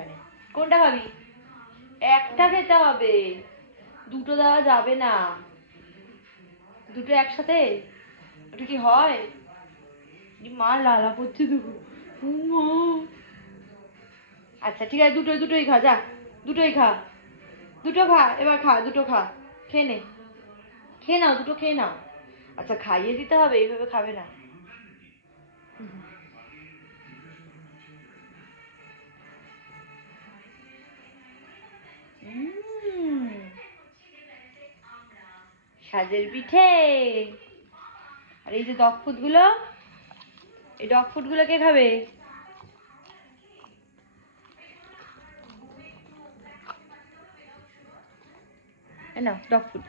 এখানে। কোনটা খাবি? একটা খেতে হবে, দুটো দেওয়া যাবে না। দুটো একসাথে ওটা কি হয়? মা লালা পড়ছে দুটো। আচ্ছা ঠিক আছে, দুটোই খা, যা দুটোই খা, দুটো খা, এবার খা, দুটো খা, খেয়ে নে, খেয়ে নাও, দুটো খেয়ে নাও। আচ্ছা খাইয়ে দিতে হবে, এইভাবে খাবে না। সাজের পিঠে। আর এই যে ডগ ফুড গুলো, এই ডগ ফুড গুলো কে খাবে? নাও ডগ ফুড।